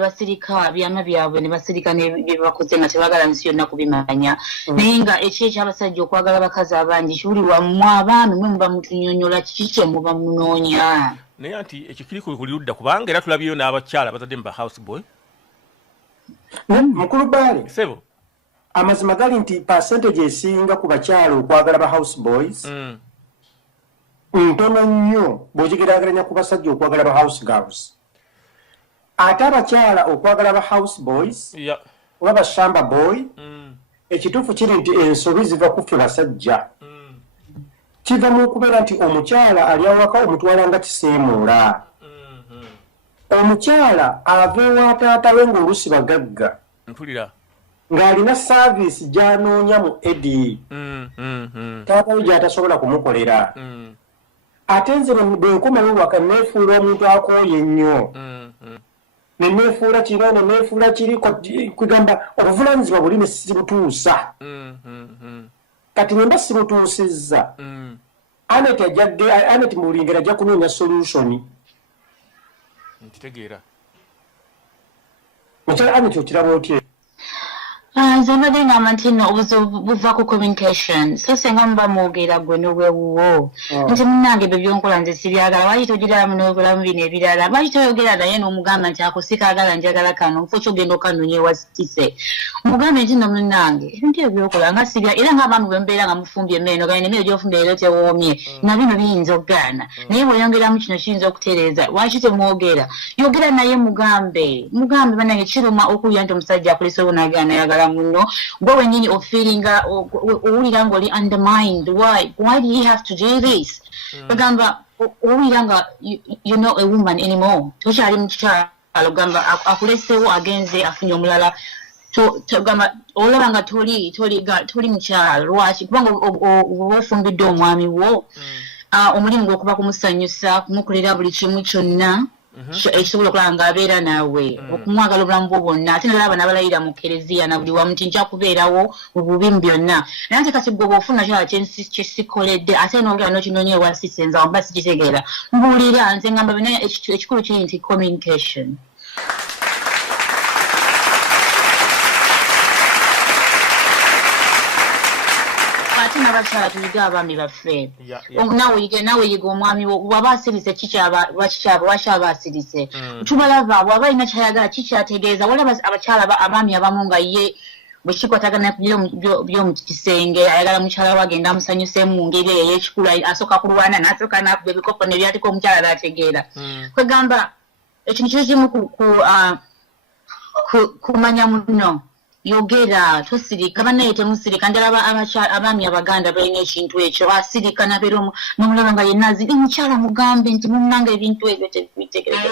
basirika byama byabwe ne basirika ne byebakoze nga tebagala nsi yonna kubimanya naye nga ekyabasajja okwagala bakazi abangi kibuli wammwe abaami mwe muba mutunyonyola kiki kye muba munoonya naye anti ekyo kiri kulirudda kubanga era tulabyeyo n'abakyala bazadde mu ba house boy mukulu Bbaale sebo amazima gali nti percentage esinga ku bakyala okwagala ba house boys ntono nnyo bw'okigeraageranya ku basajja okwagala ba house girls ate abakyala okwagala ba house boys oba bashamba boy ekituufu kiri nti ensobi ziva kuffe basajja kiva mu kubeera nti omukyala ali awaka omutwala nga kiseemuula omukyala ava ewa taata we ng'oluusi bagagga ng'alina saavisi gy'anoonya mu edi taata we gy'atasobola kumukolera ate nze bwe nkomawo waka neefuula omuntu akooye ennyo ne neefuula kino ne neefuula kiri kugamba obuvunaanyizibwa buli ne sibutuusa kati nemba sibutuusizza Anet mu Bulingera ajja kunoonya solution ntitegeera mukyala Anet okiraba otye nze mbadde ngamba nti nno obuzibu buva ku communication so senga muba mwogera gwe n'obwewuwo nti munnange ebyo byonkola nze sibyagala lwaki togiramu n'obulamu bino ebirala lwaki toyogera naye n'omugamba nti ako sikaagala njagala kano nfo kyogenda okanoonye ewasitise mugambe nti nno munnange ebintu ebyo byokola nga sibya era ng'abaami bwe mbeera nga mufumbye emmere gane emmere gy'ofumbye leero tewoomye na bino biyinza okugaana naye bw'oyongeramu kino kiyinza okutereeza lwaki temwogera yogera naye mugambe bannange kiruma okuwulira nti omusajja akulese obunaagaana ayagala muno gwe wenyini ofeelinga owulira nga oli undermined why do you have to do this bagamba owulira nga you're not a woman anymore tokyali mukikyala gamba akulesewo agenze afunye omulala gamba olaba nga toli mukyala lwaki kubanga oba ofumbidde omwami wo omulimu gw'okuba kumusanyusa kumukolera buli kimu kyonna ekisobola okulaba ng'abeera naawe okumwagala obulamu bwo bwonna ate nalaba n'abalayira mu kereziya na buli wamu nti nja kubeerawo mu bubimu byonna naye ate kati gwe bw'ofuna kyala kyesikoledde ate n'ogera n'okinoonya ewasisenza wamba sikitegeera mbuulira nze ngamba bina ekikulu kiri nti communication ate n'abakyala tuyiga abaami baffe nawe yiga omwami wo bw'aba asirise lwaki aba asirise tubalaba bw'aba alina kyayagala kikyategeeza walaba abakyala abaami abamu nga ye bwe kikwatagana by'omu kisenge ayagala mukyala we agenda amusanyuseemu mu ngeri eyo ey'ekikulu asooka kulwana n'asooka n'akuba ebikopo ne byateka omukyala n'ategeera kwegamba ekintu kiri kimu kumanya muno yogera tosirika banaye temusirika ndalaba abaami abaganda balina ekintu ekyo asirika nabeera n'omulaba nga yenna aziri mukyala mugambe nti munnanga ebintu ebyo tebitegereza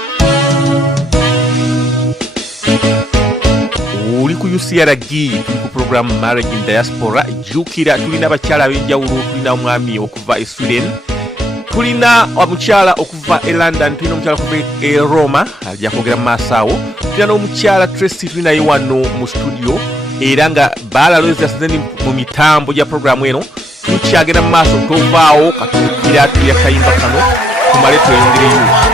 oli ku UCRG tuli ku program Marriage in Diaspora jjukira tulina abakyala ab'enjawulo tulina omwami okuva e Sweden tulina omukyala okuva e London tulina omukyala okuva e Roma ajja kwogera mu maaso awo tulina n'omukyala Tracy tulinaye wano mu studio era nga Bbaale Aloysius zeni mu mitambo gya programu eno tukyagenda mu maaso tovaawo katuukira tulya kayimba kano tumale tweyongereyo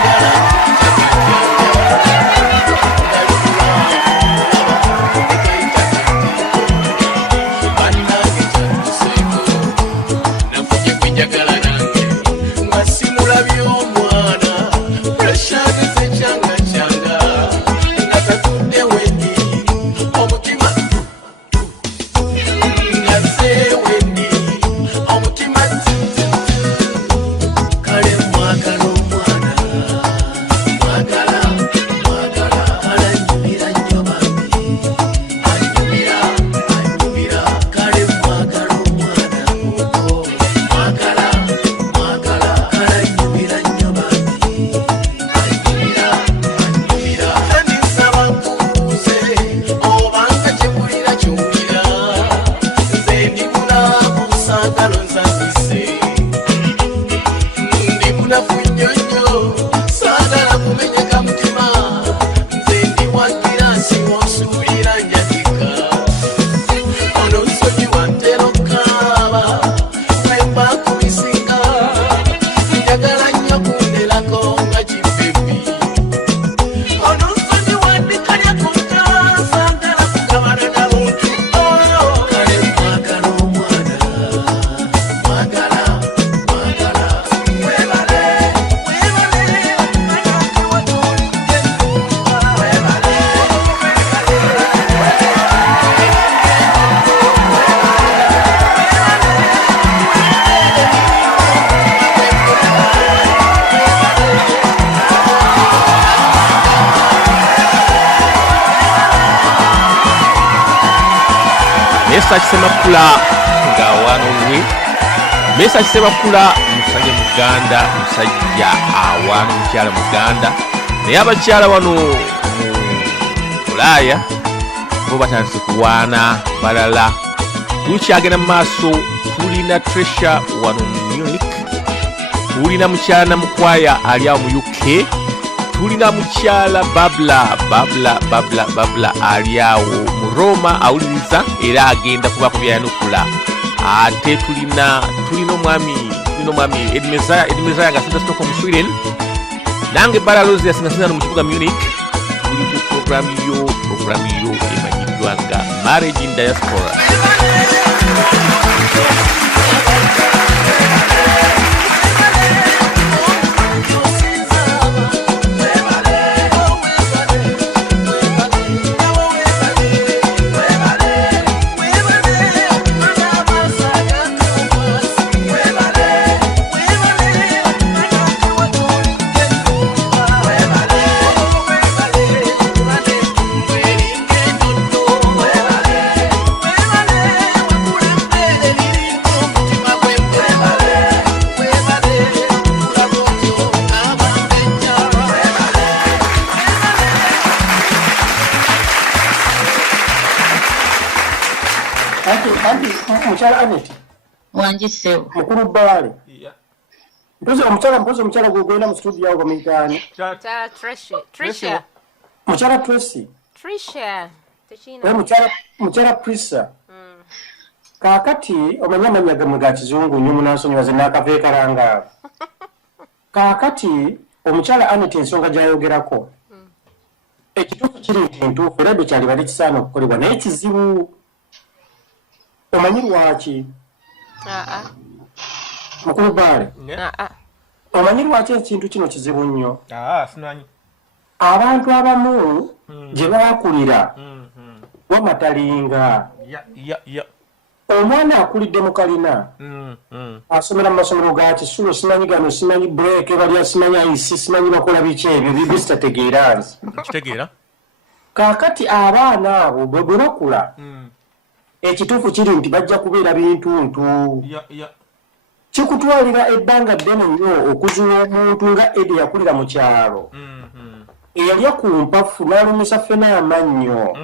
Mesa Kisemakula nga wano we Mesa Kisemakula musajja Muganda musajja awano mukyala Muganda naye abakyala wano mu Bulaya bo batandise kuwaana balala tukyagenda mu maaso tulina Tresha wano mu Munich tulina mukyala Mukwaya ali awo mu UK tulina mukyala Babla ali awo mu Roma awuliriza era agenda kuba ku byanukula ate tulina omwami Edmezaya nga sinza Stockholm Sweden nange Bbaale Aloysius nga sinza mu kibuga Munich tuli ku programu yo emanyiddwa nga Marriage in Diaspora. Mukyala Anet wanjise mukuru Bbaale mpozi omukyala gwegwenda mu studio awo bamuyitaani Trisha mukyala mukyala Prisa kaakati omanyi amannya gamwe ga kizungu nnyo munansonyiwaze n'akaveekalanga kaakati omukyala Anet ensonga gy'ayogerako ekituufu kiri nti ntuufu era bekyali bali kisaana okukolebwa naye kizibu omanyi lwaki mukulu Bbaale omanyi lwaki ekintu kino kizibu nnyo abantu abamu gye baakulira wamatalinga omwana akulidde mu kalina asomera mu masomero ga kisulo simanyi gano simanyi break balya simanyi isi simanyi bakola biki ebyo bibisitategeera nze kaakati abaana abo bwe bakula ekituufu kiri nti bajja kubeera bintuntu kikutwalira ebbanga ddene nnyo okuzuula omuntu nga Edi yakulira mu kyalo eyalya ku mpafu n'alumisa ffena amannyo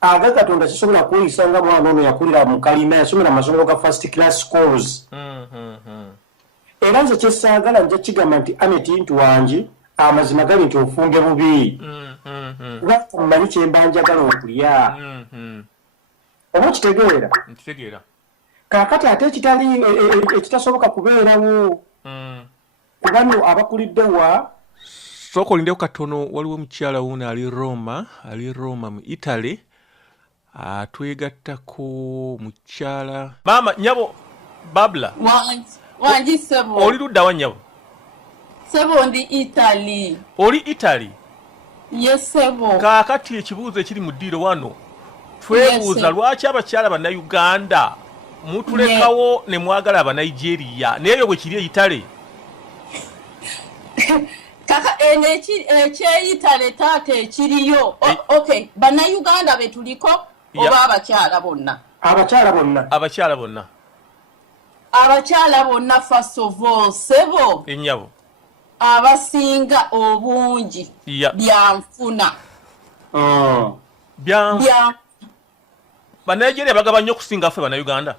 aga Katonda kisobola kweyisa nga mwana ono yakulira mu kalina yasomera amasomero ga first class schools era nze kyesaagala nja kigamba nti Anet nti wangi amazima gali nti ofunge bubi kuba mmanyi kyemba njagala okulya oba kitegeera kaakati ate ekitasoboka kubeerawo kubano abakulidde wa sooka olindeko katono waliwo mukyala wuno ali Roma mu Italy twegattako mukyala maama nyabo Babla wanji sebo oli ludda wa nyabo sebo ndi Italy oli Italy yes sebo kaakati ekibuuzo ekiri mu ddiiro wano twebuuza lwaki abakyala Bannayuganda mutulekawo ne mwagala Abanigeria naye bwe kiri Italy kaka ekyeyitale taata ekiriyo okay Bannayuganda betuliko oba abakyala bonna abakyala bonna first of all sebo ennyabo abasinga obungi byanfuna Banigeria bagaba nnyo okusinga ffe Bannayuganda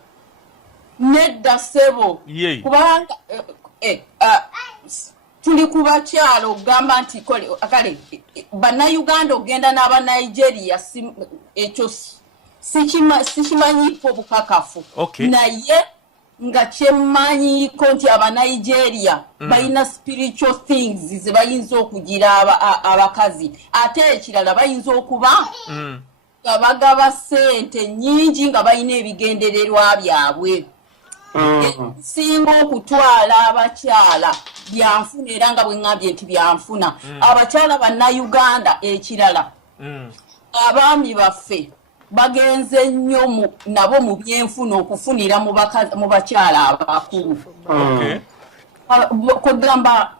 nedda sebo kubanga tuli ku bakyalo ogamba nti kale Bannayuganda ogenda n'Abanigeria ekyo sikimanyiiko bukakafu naye nga kyemmanyiko nti Abanigeria balina spiritual things ze bayinza okugira abakazi ate ekirala bayinza okuba nga bagaba ssente nnyingi nga balina ebigendererwa byabwe singa okutwala abakyala byanfuna era nga bwe ŋŋambye nti byanfuna abakyala Bannayuganda ekirala abaami baffe bagenze nnyo nabo mu byenfuna okufunira mu bakyala abakulu kugamba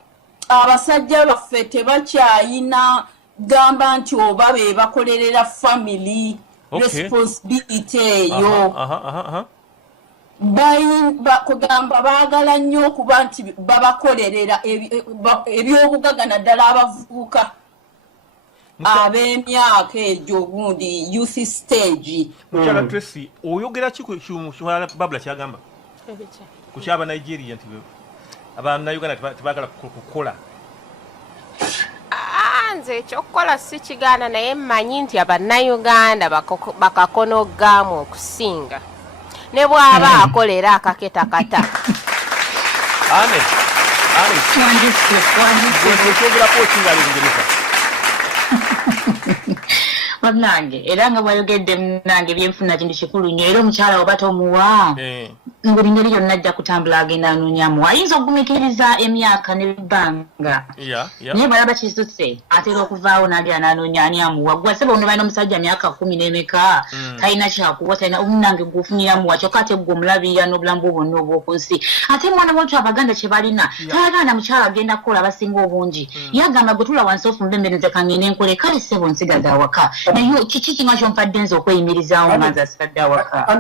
abasajja baffe tebakyayina gamba nti oba be bakolerera family responsibility eyo kugamba baagala nnyo okuba nti babakolerera ebyobugagga naddala abavubuka ab'emyaka egyo gundi youth stage. Mukyala Tracy oyogera ki ku Babula kyagamba ku kyaba Nigeria nti Abannayuganda tebaagala kukola? Nze ekyokukola si kigaana naye mmanyi nti Abannayuganda bakakonogaamu okusinga ne bw'aba akolera akaketakata. Nange era nga bwayogedde nange byenfuna kintu kikulu nnyo era omukyala oba tomuwa ngeri ngeri yonna ajja kutambula agenda anoonyamu ayinza okugumikiriza emyaka n'ebbanga naye bw'alaba kisuse atera okuvaawo n'ali ananoonya ani amuwa gwe sebe ono balina omusajja myaka 10 n'emeka talina kyakuwa talina omunange gwofuniramuwa kyokka ate gwe omulabirira n'obulamu bwo bwonna obw'oku nsi ate mwana watu Abaganda kye balina tayagala mukyala agenda kukola abasinga obungi yagamba gwe tula wansi ofumbe emmere nze kangende nkole kale sebo nsigaza awaka naye kiki kinga kyompadde nze okweyimirizaawo nga nze asigadde awaka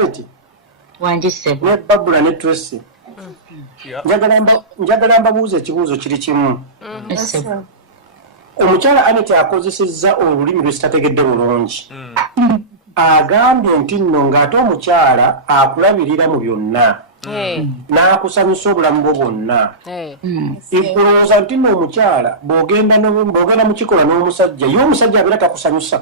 wanjisebo ne Babula ne Tracy njagala mbabuuza ekibuuzo kiri kimu. Omukyala Aneti akozesezza olulimi lwesitategedde bulungi agambye nti nno ng'ate omukyala akulabirira mu byonna n'akusanyusa obulamu bwo bwonna kulowooza nti nno omukyala bw'ogenda mu kikola n'omusajja ye omusajja abeera takusanyusa?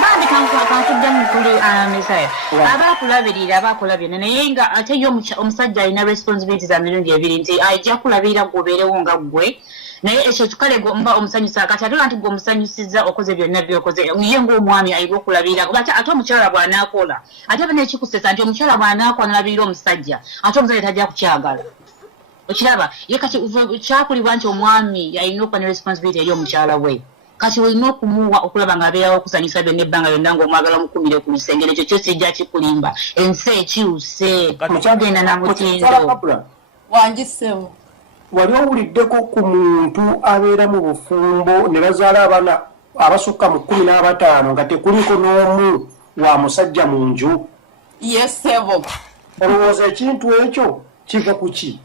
Bandi kankuddemu kuli Mesaya abakulabirira abakulabirira naye nga ate ye omusajja alina responsibilities za mirundi ebiri nti ajja kulabirira gwobeerewo nga ggwe naye ekyo kikale gomba omusanyusa akati ate nti gwe omusanyusiza okoze byonna byokoze ye ng'omwami ayina okulabirira ate omukyala bw'anaakola ate nekikusesa nti omukyala bw'anaakola n'alabirira omusajja ate omusajja tajja kukyagala okiraba ye kati kyakulibwa nti omwami alina okuba ne responsibility eri omukyala we kati olina okumuwa okulaba ng'abeerawo okusanyusa byonna ebbanga lyonna ng'omwagala omukumire ku lusengero ekyo kyo kijja kikulimba ensi ekiwuse kyagenda na mutindo. Wanjisebo wali owuliddeko ku muntu abeera mu bufumbo ne bazaala abaana abasukka mu 15 nga tekuliko n'omu wa musajja mu nju? Yesebo olowooza ekintu ekyo kiva ku ki?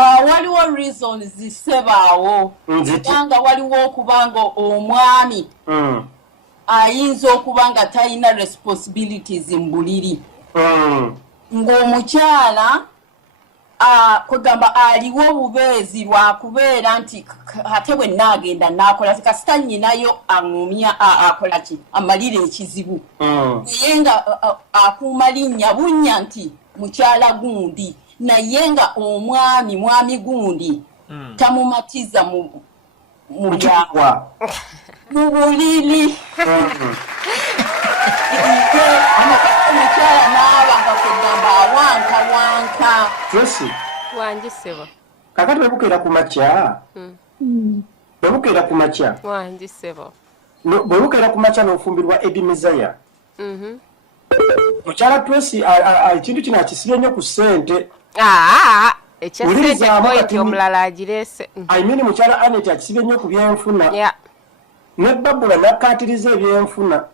Waliwo reasons zisebaawo kubanga waliwo okubanga omwami ayinza okuba nga talina responsibilities mbuliri ng'omukyala kugamba aliwo obubeezi lwakubeera nti ate bwe naagenda naakola kasita nnyinayo aŋŋumya akola ki amalira ekizibu naye nga akuuma linnya bunnya nti mukyala gundi naye nga mwami gundi tamumatiza mu byagwa mu buliri omukyala n'aba nga kugamba awankawanka. Wanjisebo kakati bwebukeera ku makya wanjisebo bwebukeera ku makya n'ofumbirwa Edi Mezaya mukyala Tracy ekintu kino akisibye nnyo ku ssente ekyasente point omulala agireese mukyala Aneti akisibye nnyo ku byenfuna ne Babula nakkaatiriza ebyenfuna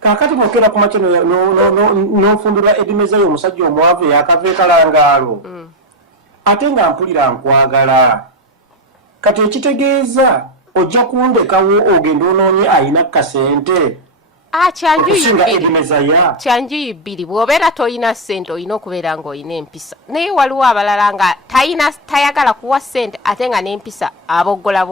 kakati bw'okeera ku makya n'ofumbirwa Edi Mezaya omusajja omwavu yakava ekalangaalo ate nga mpulira nkwagala kati ekitegeeza ojja kundekawo ogenda onoonye ayina kasente kyanjuyi bbiri bw'obeera toyina ssente olina okubeera ng'olina empisa naye waliwo abalala nga tayagala kuwa ssente ate nga n'empisa aboggola